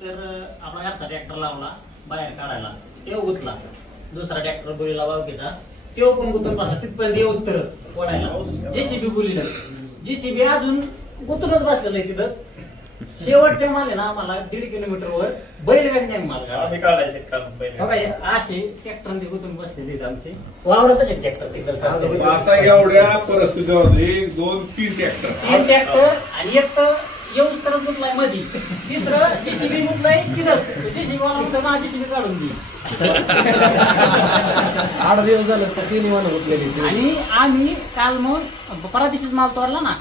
तर आपण घरचा ट्रॅक्टर लावला बाहेर काढायला, तो गुतला. दुसरा ट्रॅक्टर बोलीला वावकीचा, तो पण गुतून बसला. तिथपर्यंत येऊच तरच ओढायला जेसीबी बोलीला, जेसीबी अजून गुतूनच बसलेलं आहे तिथंच. शेवटच्या माले ना आम्हाला 1.5 किलोमीटरवर बैलगाडी नाही माल काढायचे. असे ट्रॅक्टर गुतून बसलेले आमचे वावरतच ट्रॅक्टर. आता एवढ्या परिस्थितीमध्ये 2-3 ट्रॅक्टर आणि एक तर येऊच तरच गुतलाय मध्ये, तिसरं जेसीबी गुतलाय तिथंच. जेसीबी वाला म्हणतो माझी जेसीबी काढून दे. 8 दिवस झालं तर 3 वाहन गुतलेली. आणि आम्ही काल मग परादिशीच माल तोडला ना,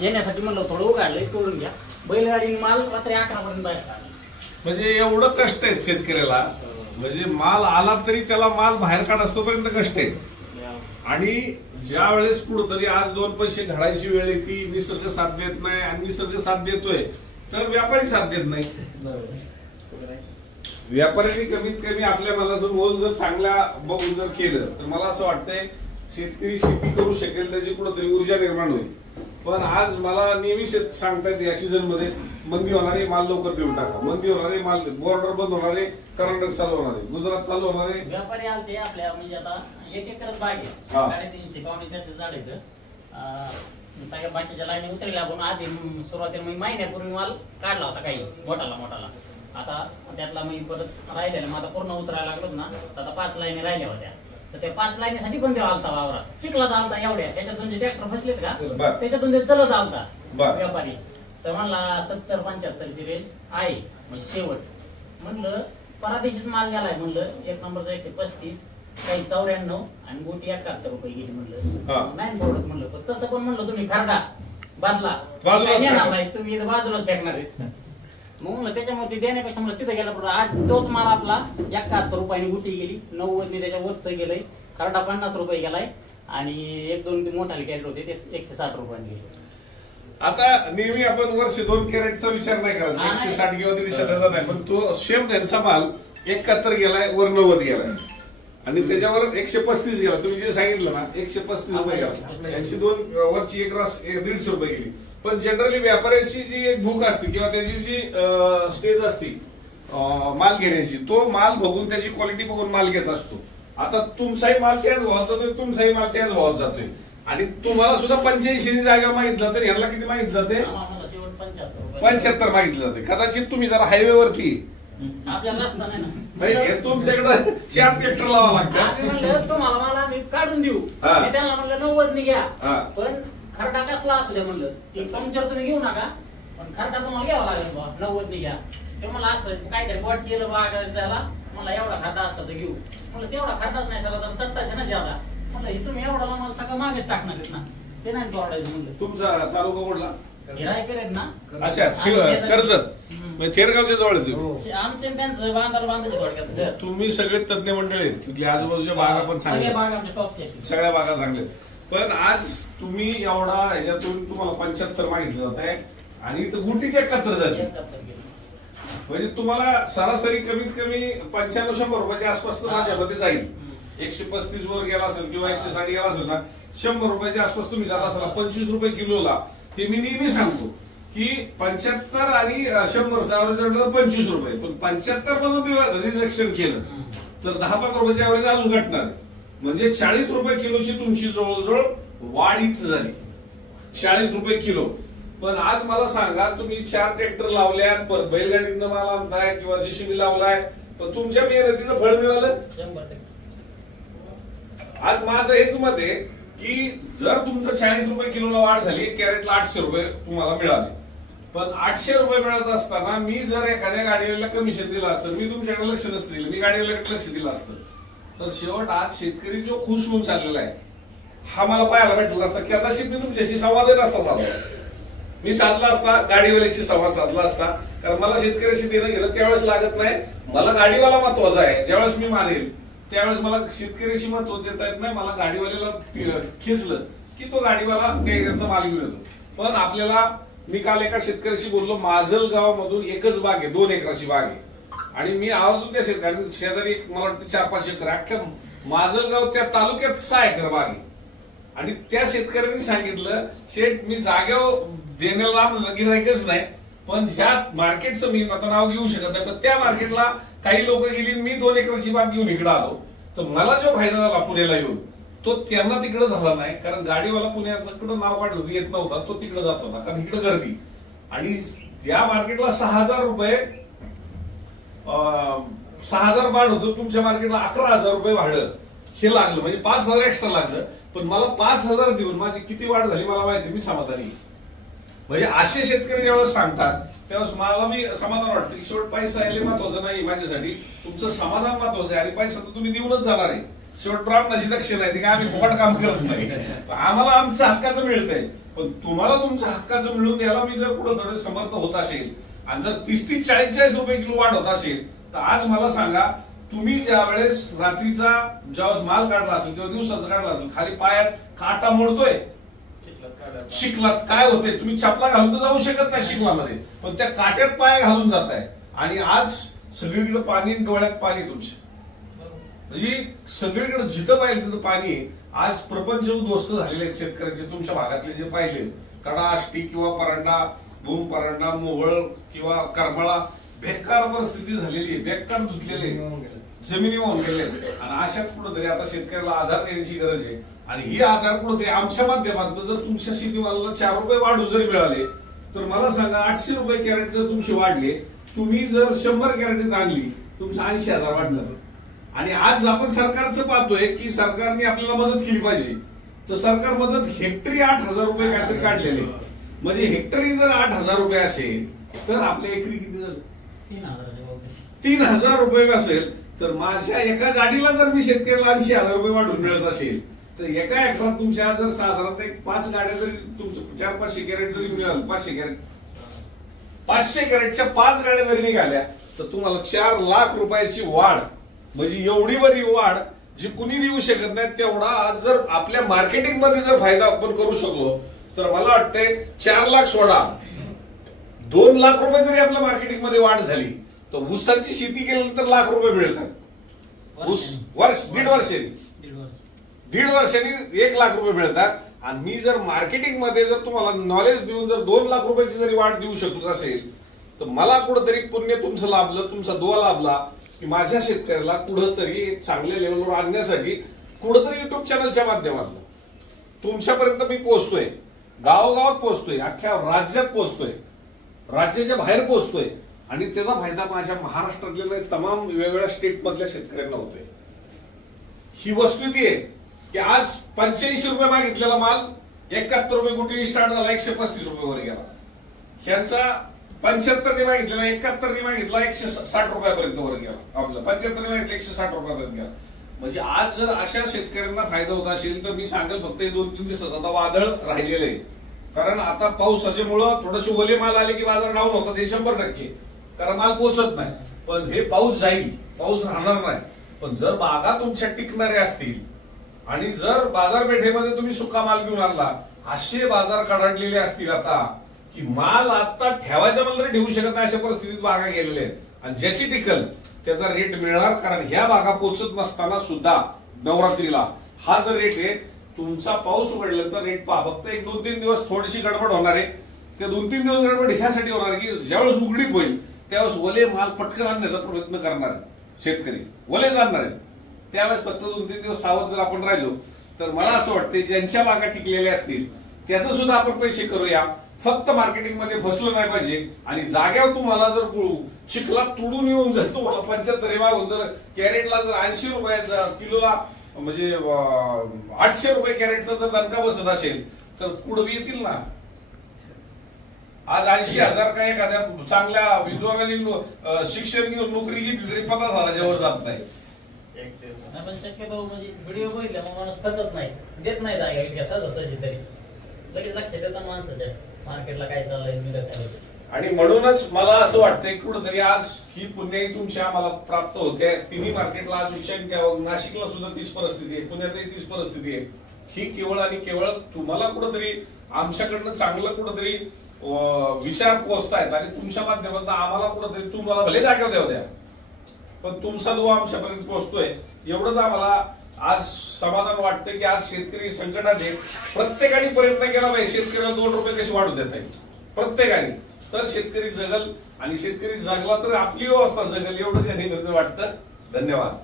येण्यासाठी म्हणलं थोडं उघडलंय तोडून घ्या. बैलगाडी माल रात्री 11 पर्यंत बाहेर काढला. म्हणजे एवढं कष्ट आहेत शेतकऱ्याला. म्हणजे माल आला तरी त्याला माल बाहेर काढतोपर्यंत कष्ट आहे. आणि ज्या वेळेस कुठंतरी आज 2 पैसे घडायची वेळ येते, निसर्ग साथ देत नाही आणि निसर्ग साथ देतोय तर व्यापारी साथ देत नाही. व्यापाऱ्यांनी कमीत कमी आपल्या मालाचं मोल जर चांगल्या बघून जर केलं तर मला असं वाटतंय शेतकरी शेती करू शकेल, त्याची कुठंतरी ऊर्जा निर्माण होईल. पण आज मला नेहमी सांगतात या सीझन मध्ये मंदी होणारे माल लवकर देऊन टाका, मंदी होणारे माल, बॉर्डर बंद होणारे, कर्नाटक चालू होणारे, गुजरात चालू होणारे. व्यापारी आलते आपल्या म्हणजे आता 1 एकरच बाग आहे, 350 पावणे 400 झाड आहेत. सगळ्या बाकीच्या लाईनी उतरल्या. आपण आधी सुरुवातीला महिन्यापूर्वी माल काढला होता काही मोठाला. आता त्यातला मी परत राहिलेला मग आता पूर्ण उतरायला लागलो ना, आता 5 लाईनी राहिल्या होत्या. तर त्या 5 लाईनीसाठी पण देवा आलता वावरात, चिखलात आलता एवढ्या. त्याच्यातून जे ट्रॅक्टर फसलेत का त्याच्यातून ते चलत आलता व्यापारी. तर म्हणला 70-75 ची रेंज आहे म्हणजे शेवट. म्हणलं परादेशीच माल गेलाय. म्हणलं 1 नंबरचा 135, काही 94 आणि गोटी 71 रुपये गेली. म्हणलं नाही परवडत. म्हणलं पण तसं पण म्हणलं तुम्ही खरडा बाजला तुम्ही इथं बाजूलाच फेकणार आहेत. मग म्हणलं त्याच्यामध्ये देण्यापेक्षा म्हणलं तिथं गेला बरोबर. आज तोच माल आपला 71 रुपयाने गुटी गेली, 90 त्याच्या वरच गेलंय. खरडा 50 रुपये गेलाय आणि 1-2 मोठाले कॅरेट होते ते 160 रुपयाने गेले. आता नेहमी आपण वर्ष 2 कॅरेटचा विचार नाही करायचा, 160 किंवा 150 नाही. पण तो सेम त्यांचा माल 71 गेलाय, वर 90 गेलाय आणि त्याच्यावर 135 गेला. तुम्ही जे सांगितलं ना 135 रुपये गेला, त्यांची 2 वरची एक रास 150 रुपये गेली. पण जनरली व्यापाऱ्याची जी एक भूक असते किंवा त्याची जी स्टेज असते माल घेण्याची, तो माल बघून त्याची क्वालिटी बघून माल घेत असतो. आता तुमचाही माल त्याच भावात जातोय, तुमचाही माल त्याच भावात जातोय आणि तुम्हाला सुद्धा 85 जागा मागितलं तर ह्याला किती मागितलं जाते? 75 मागितलं जाते. कदाचित तुम्ही जरा हायवेवरती आपल्याला तुमच्याकडे 4 ट्रॅक्टर लावा लागतात. तुम्हाला मला मी काढून देऊ, त्यांना म्हणलं 90 नि घ्या. पण खरडा कसला असू द्या म्हणलं, पंक्चर तुम्ही घेऊ नका, पण खरडा तुम्हाला घ्यावा लागेल बा, 90 नि घ्या. ते मला असं काहीतरी बॉट केलं बा त्याला, मला एवढा खरडा असला तर घेऊ. म्हणलं तेवढा खरडाच नाही सगळा चट्टाचे ना ज्यादा. म्हणलं हे तुम्ही एवढा मला सगळं मागेच टाकणार आहेत ना, ते नाही तोडायचं. म्हणलं तुमचा तालुका कुठला? रायकरेत ना. अच्छा, कर्जत थेरगावच्या जवळ आहे. आमचे त्यांचं बांधायचे थोडक्यात. तुम्ही सगळे तज्ञ मंडळी आहेत, तिथली आजूबाजूच्या बागा पण चांगल्या, सगळ्या बागा चांगल्या. पण आज तुम्ही एवढा ह्याच्यातून तुम्हाला 75 मागितलं जात आहे आणि इथं गुटीच 71 झाली. म्हणजे तुम्हाला सरासरी कमीत कमी 95-100 रुपयाच्या आसपास तर माझ्यामध्ये जाईल. 135 वर गेला असेल किंवा 160 गेला असेल ना, 100 रुपयाच्या आसपास तुम्ही जात असाल. 25 रुपये किलोला. ते मी नेहमी सांगतो की 75 आणि 100 25 रुपये, पण 75 मधून रिजेक्शन केलं तर 10-15 रुपयाच्या ऍव्हरेज अजून घटणार. म्हणजे 40 रुपये किलोची तुमची जवळजवळ वाढ इथं झाली, 40 रुपये किलो. पण आज मला सांगा, तुम्ही 4 ट्रॅक्टर लावल्यात, परत बैलगाडीनं माल आणताय किंवा जेसीबी लावलाय, पण तुमच्या मेहनतीचं फळ मिळालं? आज माझं हेच मत आहे की जर तुमचं 40 रुपये किलोला वाढ झाली, कॅरेटला 800 रुपये तुम्हाला मिळाले, पण 800 रुपये मिळत असताना मी जर एखाद्या गाडीवाल्याला कमिशन दिलं असतं, मी तुमच्याकडे लक्ष नसतं दिलं, मी गाडीवाल्याकडे लक्ष दिलं असतं, तर शेवट आज शेतकरी जो खुश होऊन चाललेला आहे हा मला पाहायला भेटला असता. कदाचित मी तुमच्याशी संवाद नसता साधला, मी साधला असता, गाडीवाल्याशी संवाद साधला असता. कारण मला शेतकऱ्याशी देणं घेणं त्यावेळेस लागत नाही, मला गाडीवाला महत्वाचा आहे. ज्यावेळेस मी मानेल त्यावेळेस मला शेतकऱ्याशी महत्व देता येत नाही. मला गाडीवाल्याला खेचलं की तो गाडीवाला माल घेऊन येतो. पण आपल्याला मी काल एका शेतकऱ्याशी बोललो, माजल गावामधून एकच बाग आहे, 2 एकराची बाग आहे आणि मी आवर्जून त्या शेतकऱ्यांनी शेजारी मला वाटतं 4-5 एकर, अख्ख्या माजलगाव त्या तालुक्यात 6 एकर बाग आहे. आणि त्या शेतकऱ्यांनी सांगितलं, शेठ मी जागेवर देण्याला गिरायकच नाही, पण ज्या मार्केटचं मी आता नाव घेऊ शकत नाही, पण त्या मार्केटला काही लोक गेली, मी 2 एकराची बाग घेऊन इकडे आलो, तर मला जो फायदा झाला पुण्याला येऊन तो त्यांना तिकडे झाला नाही, कारण गाडीवाला पुण्याचं नाव काढलं येत नव्हता, तो तिकडे जात होता, कारण इकडे गर्दी. आणि त्या मार्केटला 6,000 रुपये 6,000 भाडं होतं, तुमच्या मार्केटला 11,000 रुपये भाडं हे लागलं, म्हणजे 5,000 एक्स्ट्रा लागलं. पण मला 5,000 देऊन माझी किती वाढ झाली मला माहिती, मी समाधानी. म्हणजे असे शेतकरी ज्यावेळेस सांगतात त्यावेळेस मला मी समाधान वाटतं की शेवट पैसा यायला महत्वाचं नाही माझ्यासाठी, तुमचं समाधान महत्वाचं आहे. आणि पैसा तर तुम्ही देऊनच जाणार आहे, शेवट ब्राह्मणाची दक्षिणा आहे, ती काय आम्ही फुकट काम करत नाही, आम्हाला आमचं हक्काचं मिळतंय. पण तुम्हाला तुमचं हक्काचं मिळून द्यायला मी जर कुठं थोडं समर्थ होत असेल आणि जर 30-30, 40-40 रुपये किलो वाढ होत असेल, तर आज मला सांगा, तुम्ही ज्या वेळेस रात्रीचा ज्यावेळेस माल काढला असेल किंवा दिवसाचा काढला असेल, खाली पायात काटा मोडतोय, चिखलात काय होते, तुम्ही चपला घालून तर जाऊ शकत नाही चिखलामध्ये, पण त्या काट्यात पाय घालून जात आहे. आणि आज सगळीकडे पाणी, डोळ्यात पाणी तुमच्या, म्हणजे सगळीकडे जिथं पाहिजे तिथं पाणी आहे. आज प्रपंच उद्ध्वस्त झालेले आहेत शेतकऱ्यांचे, तुमच्या भागातले जे पाहिले कडा, आष्टी किंवा परांडा, भूम परांडा, मोहळ किंवा करमाळा, बेकार परिस्थिती झालेली आहे, बेकार धुतलेले, जमिनी वाहून गेले. आणि अशात कुठंतरी आता शेतकऱ्याला आधार देण्याची गरज आहे. आणि ही आधार कुठंतरी आमच्या माध्यमातून जर तुमच्या शेतीमालाला 4 रुपये वाढून जरी मिळाले, तर मला सांगा 800 रुपये कॅरेट जर तुमचे वाढले, तुम्ही जर 100 कॅरेट आणली, तुमचं 80,000 वाढलं. आणि आज आपण सरकारचं पाहतोय की सरकारने आपल्याला मदत केली पाहिजे, तर सरकार मदत हेक्टरी 8,000 रुपये काहीतरी काढलेले, म्हणजे हेक्टरी जर 8,000 रुपये असेल तर आपल्या एकरी किती झालं, 3,000 रुपये असेल. तर माझ्या एका गाडीला जर मी शेतकऱ्याला 80,000 रुपये वाढून मिळत असेल, तर एका एकरात तुमच्या जर साधारणतः 5 गाड्या जरी तुमच्या 400-500 कॅरेट जरी मिळाल, 500 कॅरेटच्या 5 गाड्या जरी निघाल्या, तर तुम्हाला 4 लाख रुपयाची वाढ, म्हणजे एवढी बरी वाढ जी कुणी देऊ शकत नाही. तेवढा आज जर आपल्या मार्केटिंग मध्ये जर फायदा आपण करू शकलो, तर मला वाटतंय 4 लाख सोडा, 2 लाख रुपये जरी आपल्या मार्केटिंग मध्ये वाढ झाली, तर ऊसाची शेती केल्यानंतर लाख रुपये मिळतात. ऊस दीड वर्षांनी 1 लाख रुपये मिळतात. आणि मी जर मार्केटिंग मध्ये जर तुम्हाला नॉलेज देऊन जर 2 लाख रुपयाची जरी वाढ देऊ शकत असेल, तर मला कुठंतरी पुण्य तुमचं लाभलं, तुमचा दुवा लाभला की माझ्या शेतकऱ्याला कुठंतरी चांगल्या लेवलवर आणण्यासाठी कुठंतरी युट्यूब चॅनलच्या माध्यमातून तुमच्यापर्यंत मी पोहोचतोय, गावोगावात पोहोचतोय, अख्ख्या राज्यात पोहोचतोय, राज्याच्या बाहेर पोहोचतोय. आणि त्याचा फायदा माझ्या महाराष्ट्रातल्या तमाम वेगवेगळ्या स्टेट मधल्या शेतकऱ्यांना होतोय. ही वस्तुस्थिती आहे की आज 85 रुपये मागितलेला माल 71 रुपये गुटीने स्टार्ट झाला, 135 रुपये वर गेला. ह्यांचा 75 मागितलेला 71 मागितला 160 रुपयापर्यंत वर गेला, आपलं 75 मागितलं 160 रुपयापर्यंत गेला. म्हणजे आज जर अशा शेतकऱ्यांना फायदा होत असेल, तर मी सांगेल फक्त 2-3 दिवसाचा आता वादळ राहिलेलं आहे. कारण आता पावसाच्यामुळे थोडेसे ओले माल आले की बाजार डाऊन होतात, हे 100%, कारण माल पोहोचत नाही. पण हे पाऊस जाईल, पाऊस राहणार नाही. पण जर बागा तुमच्या टिकणाऱ्या असतील आणि जर बाजारपेठेमध्ये तुम्ही सुका माल घेऊन आणला, असे बाजार कडाडलेले असतील आता की माल आता ठेवायचा माल तरी ठेवू शकत नाही, अशा परिस्थितीत बागा गेलेल्या आहेत. आणि ज्याची टिकल त्याचा रेट मिळणार, कारण ह्या बागा पोचत नसताना सुद्धा नवरात्रीला हा जर रेट आहे, तुमचा पाऊस उघडल्यानंतर रेट पहा. फक्त 1-2-3 दिवस थोडीशी गडबड होणार आहे. त्या 2-3 दिवस गडबड ह्यासाठी होणार की ज्यावेळेस उघडीत होईल त्यावेळेस ओले माल पटकन आणण्याचा प्रयत्न करणार आहे शेतकरी, ओले जाणार आहेत. त्यावेळेस फक्त 2-3 दिवस सावध जर आपण राहिलो, तर मला असं वाटतं ज्यांच्या बागा टिकलेल्या असतील त्याचं सुद्धा आपण पैसे करूया. फक्त मार्केटिंग मध्ये फसलो नाही पाहिजे. आणि जाग्यावर तुम्हाला जर चिखलात तुडून येऊन जर तुम्हाला 75 मागून जर कॅरेटला जर 80 रुपये किलोला, म्हणजे 800 रुपये कॅरेटचा जर दणका बसत असेल, तर कुठं येतील ना. आज 80,000 काय एखाद्या चांगल्या विद्वानांनी शिक्षण घेऊन नोकरी घेतली तरी 50,000च्या वर जात नाही. पण शक्यतो म्हणजे व्हिडिओ बघितला मग माणूस फसत नाही, देत नाही जागा इतक्या सहजासहजी, तरी लगेच लक्षात येतं माणसाच्या मार्केटला काय चाललंय, मिळत काय. आणि म्हणूनच मला असं वाटतंय कुठंतरी आज ही पुण्याही तुमच्या आम्हाला प्राप्त होते. तिन्ही मार्केटला आज विचार घ्यावं. नाशिकला सुद्धा तीच परिस्थिती आहे, पुण्यातही तीच परिस्थिती आहे. ही केवळ आणि केवळ तुम्हाला कुठंतरी आमच्याकडनं चांगलं कुठंतरी विचार पोहोचतायत आणि तुमच्या माध्यमातून आम्हाला कुठंतरी तुम्हाला भले जागा द्या द्या, पण तुमचा दुवा आमच्यापर्यंत पोहोचतोय. एवढंच आम्हाला आज समाधान वाटतं की आज शेतकरी संकटात आहे. प्रत्येकाने प्रयत्न केला पाहिजे शेतकऱ्याला 2 रुपये कसे वाढू देता येईल प्रत्येकाने. तर शेतकरी जगल आणि शेतकरी जगला तर आपली व्यवस्था जगल एवढंच या निमित्तानं वाटतं. धन्यवाद.